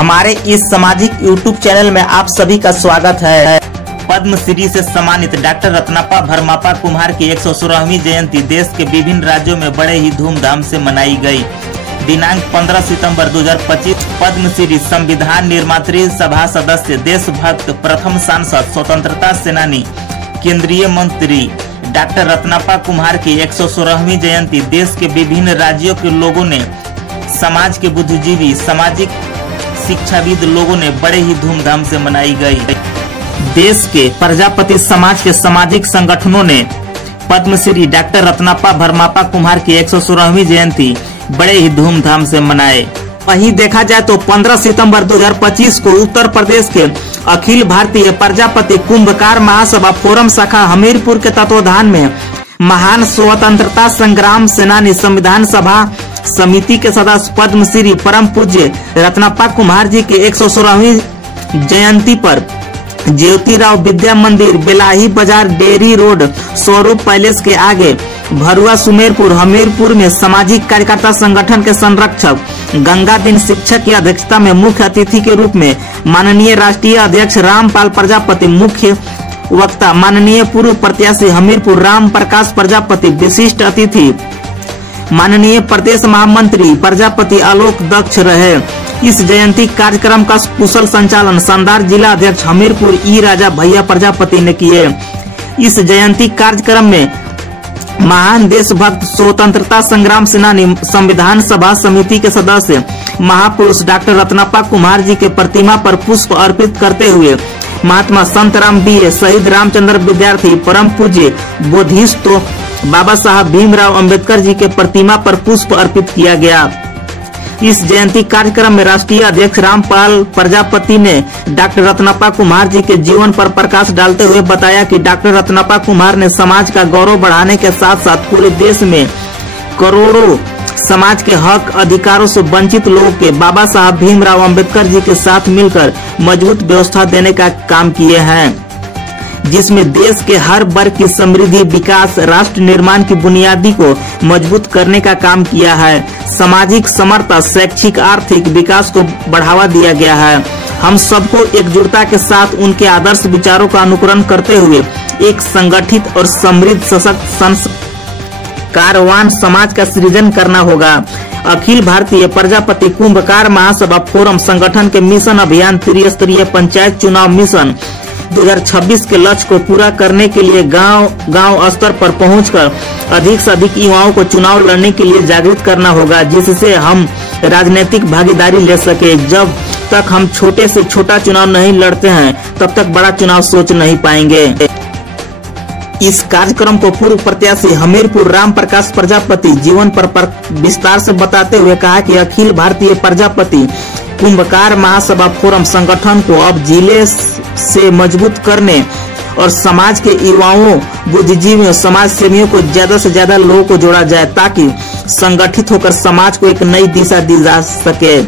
हमारे इस सामाजिक यूट्यूब चैनल में आप सभी का स्वागत है। पद्मश्री से सम्मानित डॉक्टर रत्नापा भरमापा कुम्हार की 116वीं जयंती देश के विभिन्न राज्यों में बड़े ही धूमधाम से मनाई गई। दिनांक 15 सितंबर 2025 पद्मश्री संविधान निर्मात्री सभा सदस्य, देशभक्त, प्रथम सांसद, स्वतंत्रता सेनानी, केंद्रीय मंत्री डॉक्टर रत्नापा कुम्हार की 116वीं जयंती देश के विभिन्न राज्यों के लोगों ने, समाज के बुद्धिजीवी, सामाजिक शिक्षाविद लोगों ने बड़े ही धूमधाम से मनाई गई। देश के प्रजापति समाज के सामाजिक संगठनों ने पद्मश्री डॉक्टर रत्नापा भरमापा कुम्हार की 116वीं जयंती बड़े ही धूमधाम से मनाए। वहीं देखा जाए तो 15 सितंबर 2025 को उत्तर प्रदेश के अखिल भारतीय प्रजापति कुंभकार महासभा फोरम शाखा हमीरपुर के तत्वाधान में महान स्वतंत्रता संग्राम सेनानी, संविधान सभा समिति के सदस्य, पद्मश्री परम पूज्य रत्नापा कुम्हार जी के 116वीं जयंती पर ज्योतिराव विद्या मंदिर, बेलाही बाजार, डेयरी रोड, स्वरूप पैलेस के आगे, भरुआ, सुमेरपुर, हमीरपुर में सामाजिक कार्यकर्ता संगठन के संरक्षक गंगा दिन शिक्षक की अध्यक्षता में मुख्य अतिथि के रूप में माननीय राष्ट्रीय अध्यक्ष रामपाल प्रजापति, मुख्य वक्ता माननीय पूर्व प्रत्याशी हमीरपुर राम प्रकाश प्रजापति, विशिष्ट अतिथि माननीय प्रदेश महामंत्री प्रजापति आलोक दक्ष रहे। इस जयंती कार्यक्रम का कुशल संचालन शानदार जिला अध्यक्ष हमीरपुर ई राजा भैया प्रजापति ने किए। इस जयंती कार्यक्रम में महान देशभक्त, स्वतंत्रता संग्राम सेनानी, संविधान सभा समिति के सदस्य, महापुरुष डॉक्टर रत्नापा कुम्हार जी के प्रतिमा पर पुष्प अर्पित करते हुए महात्मा संतराम बीए, शहीद रामचंद्र विद्यार्थी, परम पूज्य बोधिसत्व बाबा साहब भीमराव अंबेडकर जी के प्रतिमा पर पुष्प अर्पित किया गया। इस जयंती कार्यक्रम में राष्ट्रीय अध्यक्ष रामपाल प्रजापति ने डॉक्टर रत्नापा कुम्हार जी के जीवन पर प्रकाश डालते हुए बताया कि डॉक्टर रत्नापा कुम्हार ने समाज का गौरव बढ़ाने के साथ साथ पूरे देश में करोड़ों समाज के हक अधिकारों से वंचित लोगों के बाबा साहब भीमराव अंबेडकर जी के साथ मिलकर मजबूत व्यवस्था देने का काम किए हैं, जिसमें देश के हर वर्ग की समृद्धि, विकास, राष्ट्र निर्माण की बुनियादी को मजबूत करने का काम किया है। सामाजिक समरता, शैक्षिक, आर्थिक विकास को बढ़ावा दिया गया है। हम सबको एकजुटता के साथ उनके आदर्श विचारों का अनुकरण करते हुए एक संगठित और समृद्ध, सशक्त, संस्कारवान समाज का सृजन करना होगा। अखिल भारतीय प्रजापति कुंभकार महासभा फोरम संगठन के मिशन अभियान त्रिस्तरीय पंचायत चुनाव मिशन 2026 के लक्ष्य को पूरा करने के लिए गांव स्तर पर पहुंचकर अधिक से अधिक युवाओं को चुनाव लड़ने के लिए जागृत करना होगा, जिससे हम राजनीतिक भागीदारी ले सके। जब तक हम छोटे से छोटा चुनाव नहीं लड़ते हैं, तब तक बड़ा चुनाव सोच नहीं पाएंगे। इस कार्यक्रम को पूर्व प्रत्याशी हमीरपुर राम प्रकाश प्रजापति जीवन पर विस्तार से बताते हुए कहा कि अखिल भारतीय प्रजापति कुंभकार महासभा फोरम संगठन को अब जिले से मजबूत करने और समाज के युवाओं, बुद्धिजीवियों, समाज सेवियों को ज्यादा से ज्यादा लोगों को जोड़ा जाए, ताकि संगठित होकर समाज को एक नई दिशा दी जा सके।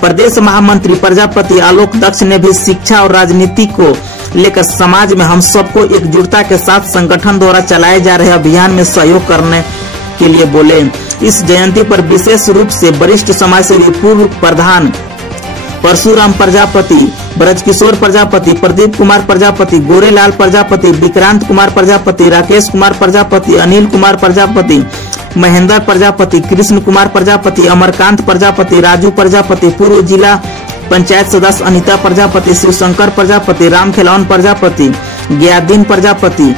प्रदेश महामंत्री प्रजापति आलोक दक्ष ने भी शिक्षा और राजनीति को लेकर समाज में हम सबको एकजुटता के साथ संगठन द्वारा चलाए जा रहे अभियान में सहयोग करने के लिए बोले। इस जयंती पर विशेष रूप से वरिष्ठ समाजसेवी पूर्व प्रधान परशुराम प्रजापति, ब्रजकिशोर प्रजापति, प्रदीप कुमार प्रजापति, गोरेलाल प्रजापति, विक्रांत कुमार प्रजापति, राकेश कुमार प्रजापति, अनिल कुमार प्रजापति, महेंद्र प्रजापति, कृष्ण कुमार प्रजापति, अमरकांत प्रजापति, राजू प्रजापति, पूर्व जिला पंचायत सदस्य अनिता प्रजापति, शिवशंकर प्रजापति, राम खिलौन प्रजापति, ज्ञादीन प्रजापति,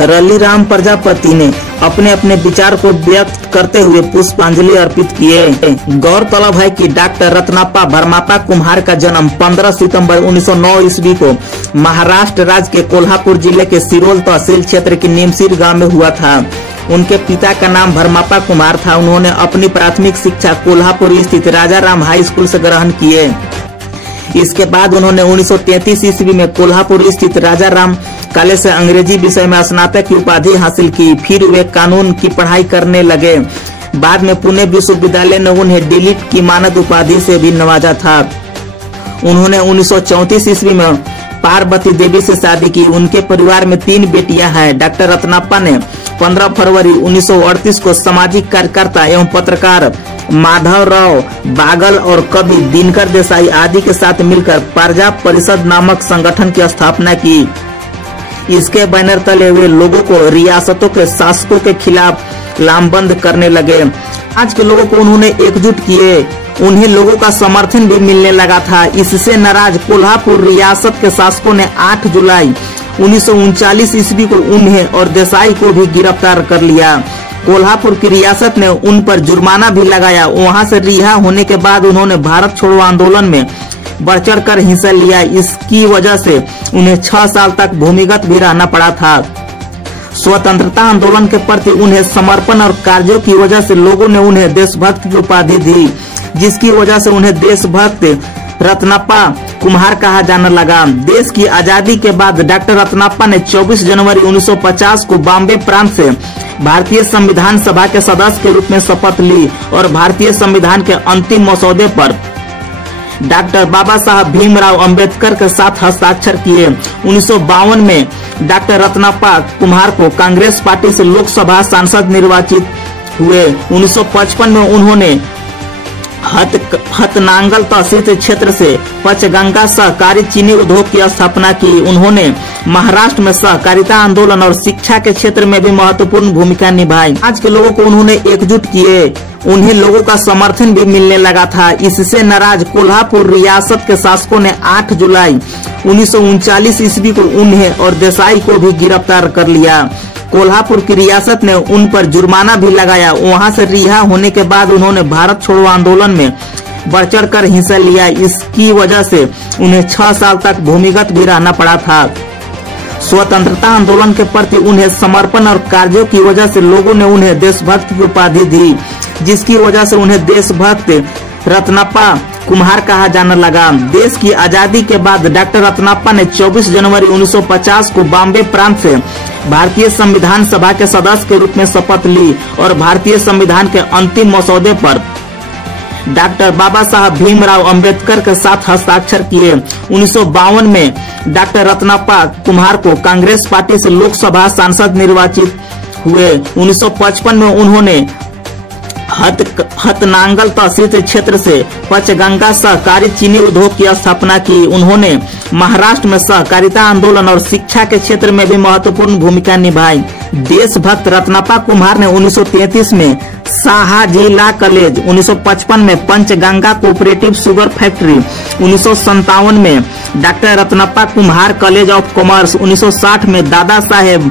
रली राम प्रजापति ने अपने अपने विचार को व्यक्त करते हुए पुष्पांजलि अर्पित किए। गौरतलब है कि डॉक्टर रत्नापा भरमापा कुम्हार का जन्म 15 सितंबर 1909 ईस्वी को महाराष्ट्र राज्य के कोल्हापुर जिले के सिरोल तहसील क्षेत्र के निमसिर गांव में हुआ था। उनके पिता का नाम भरमापा कुम्हार था। उन्होंने अपनी प्राथमिक शिक्षा कोल्हापुर स्थित राजा राम हाई स्कूल से ग्रहण किए। इसके बाद उन्होंने 1933 ईस्वी में कोल्हापुर स्थित राजा राम कॉलेज से अंग्रेजी विषय में स्नातक की उपाधि हासिल की। फिर वे कानून की पढ़ाई करने लगे। बाद में पुणे विश्वविद्यालय ने उन्हें डीलिट की मानद उपाधि से भी नवाजा था। उन्होंने 1934 ईस्वी में पार्वती देवी से शादी की। उनके परिवार में 3 बेटियां हैं। डॉक्टर रत्नापा ने 15 फरवरी 1938 को सामाजिक कार्यकर्ता एवं पत्रकार माधवराव बागल और कवि दिनकर देसाई आदि के साथ मिलकर प्रजा परिषद नामक संगठन की स्थापना की। इसके बैनर तले वे लोगों को रियासतों के शासकों के खिलाफ लामबंद करने लगे। आज के लोगों को उन्होंने एकजुट किए, उन्हें लोगों का समर्थन भी मिलने लगा था। इससे नाराज कोल्हापुर रियासत के शासकों ने 8 जुलाई 1939 ईस्वी को उन्हें और देसाई को भी गिरफ्तार कर लिया। कोल्हापुर की रियासत ने उन पर जुर्माना भी लगाया। वहां से रिहा होने के बाद उन्होंने भारत छोड़ो आंदोलन में बढ़ चढ़ कर हिस्सा लिया। इसकी वजह से उन्हें 6 साल तक भूमिगत भी रहना पड़ा था। स्वतंत्रता आंदोलन के प्रति उन्हें समर्पण और कार्यों की वजह से लोगों ने उन्हें देशभक्त की उपाधि दी, जिसकी वजह से उन्हें देशभक्त रत्नप्पा कुम्हार कहा जाने लगा। देश की आजादी के बाद डॉक्टर रत्नप्पा ने 24 जनवरी 1950 को बॉम्बे प्रांत से भारतीय संविधान सभा के सदस्य के रूप में शपथ ली और भारतीय संविधान के अंतिम मसौदे पर डॉक्टर बाबा साहब भीमराव अंबेडकर के साथ हस्ताक्षर किए। 1952 में डॉक्टर रत्नप्पा कुम्हार को कांग्रेस पार्टी से लोकसभा सांसद निर्वाचित हुए। 1955 में उन्होंने हथनांगल तहसील क्षेत्र से पंचगंगा सहकारी चीनी उद्योग की स्थापना की। उन्होंने महाराष्ट्र में सहकारिता आंदोलन और शिक्षा के क्षेत्र में भी महत्वपूर्ण भूमिका निभाई। आज के लोगों को उन्होंने एकजुट किए, उन्हें लोगों का समर्थन भी मिलने लगा था। इससे नाराज कोल्हापुर रियासत के शासकों ने 8 जुलाई 1939 ईस्वी को उन्हें और देसाई को भी गिरफ्तार कर लिया। कोल्हापुर की रियासत ने उन पर जुर्माना भी लगाया। वहां से रिहा होने के बाद उन्होंने भारत छोड़ो आंदोलन में बढ़ चढ़ कर हिस्सा लिया। इसकी वजह से उन्हें 6 साल तक भूमिगत भी रहना पड़ा था। स्वतंत्रता आंदोलन के प्रति उन्हें समर्पण और कार्यों की वजह से लोगों ने उन्हें देशभक्त की उपाधि दी, जिसकी वजह से उन्हें देशभक्त रत्नप्पा कुम्हार कहा जाने लगा। देश की आजादी के बाद डॉक्टर रत्नप्पा ने 24 जनवरी 1950 को बॉम्बे प्रांत से भारतीय संविधान सभा के सदस्य के रूप में शपथ ली और भारतीय संविधान के अंतिम मसौदे पर डॉक्टर बाबा साहब भीमराव अंबेडकर के साथ हस्ताक्षर किए। 1952 में डॉक्टर रत्नप्पा कुम्हार को कांग्रेस पार्टी से लोकसभा सांसद निर्वाचित हुए। 1955 में उन्होंने हथनांगल तहसील क्षेत्र से पंचगंगा सहकारी चीनी उद्योग की स्थापना की। उन्होंने महाराष्ट्र में सहकारिता आंदोलन और शिक्षा के क्षेत्र में भी महत्वपूर्ण भूमिका निभाई। देशभक्त रत्नप्पा कुम्हार ने 1933 में शाहजीला कॉलेज, 1955 में पंचगंगा कोऑपरेटिव शुगर फैक्ट्री, 1957 में डॉक्टर रत्नप्पा कुम्हार कॉलेज ऑफ कॉमर्स, 1960 में दादा साहेब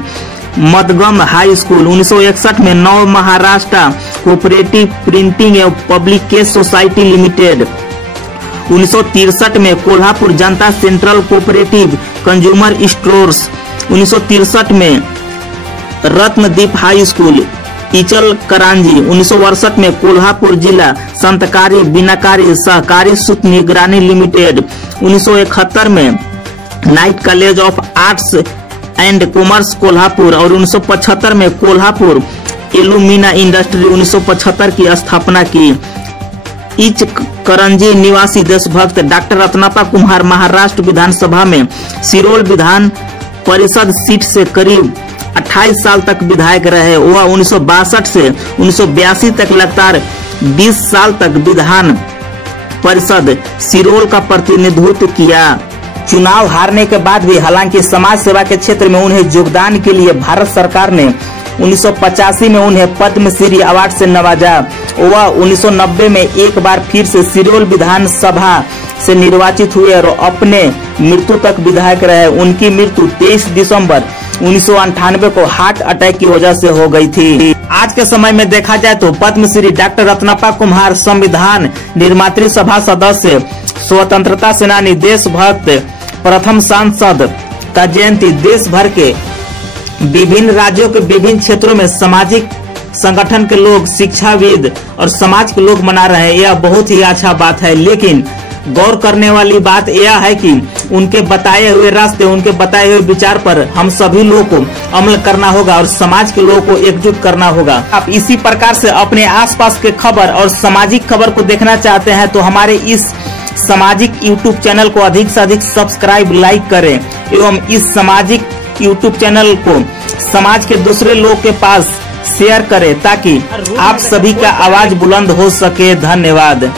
मदगम हाई स्कूल, 1961 में नव महाराष्ट्र कोऑपरेटिव प्रिंटिंग एवं पब्लिकेशन सोसाइटी लिमिटेड, 1963 में कोल्हापुर जनता सेंट्रल कोऑपरेटिव कंज्यूमर स्टोर्स, 1963 में रत्नदीप हाई स्कूल इचल करांजी, 1968 में कोल्हापुर जिला संतकारी बिनाकारी सहकारी सूत निगरानी लिमिटेड, 1971 में night college of arts and commerce Kolhapur और 1975 में कोल्हापुर एल्यूमिना इंडस्ट्री 1975 की स्थापना की। इच करंजी निवासी देशभक्त डॉक्टर रत्नप्पा कुम्हार महाराष्ट्र विधानसभा में सिरोल विधान परिषद सीट से करीब 28 साल तक विधायक रहे। वह 1962 से 1982 तक लगातार 20 साल तक विधान परिषद सिरोल का प्रतिनिधित्व किया। चुनाव हारने के बाद भी हालांकि समाज सेवा के क्षेत्र में उन्हें योगदान के लिए भारत सरकार ने 1985 में उन्हें पद्मश्री अवार्ड से नवाजा। वह 1990 में एक बार फिर से सिरोल विधानसभा से निर्वाचित हुए और अपने मृत्यु तक विधायक रहे। उनकी मृत्यु 23 दिसंबर 1998 को हार्ट अटैक की वजह से हो गई थी। आज के समय में देखा जाए तो पद्मश्री डॉक्टर रत्नप्पा कुम्हार संविधान निर्मात्री सभा सदस्य, स्वतंत्रता सेनानी, देशभक्त, प्रथम सांसद का जयंती देश भर के विभिन्न राज्यों के विभिन्न क्षेत्रों में सामाजिक संगठन के लोग, शिक्षाविद और समाज के लोग मना रहे हैं। यह बहुत ही अच्छा बात है, लेकिन गौर करने वाली बात यह है कि उनके बताए हुए रास्ते, उनके बताए हुए विचार पर हम सभी लोगों को अमल करना होगा और समाज के लोगों को एकजुट करना होगा। आप इसी प्रकार से अपने आसपास के खबर और सामाजिक खबर को देखना चाहते हैं तो हमारे इस सामाजिक YouTube चैनल को अधिक से अधिक सब्सक्राइब, लाइक करें एवं इस सामाजिक YouTube चैनल को समाज के दूसरे लोग के पास शेयर करें ताकि आप सभी का आवाज बुलंद हो सके। धन्यवाद।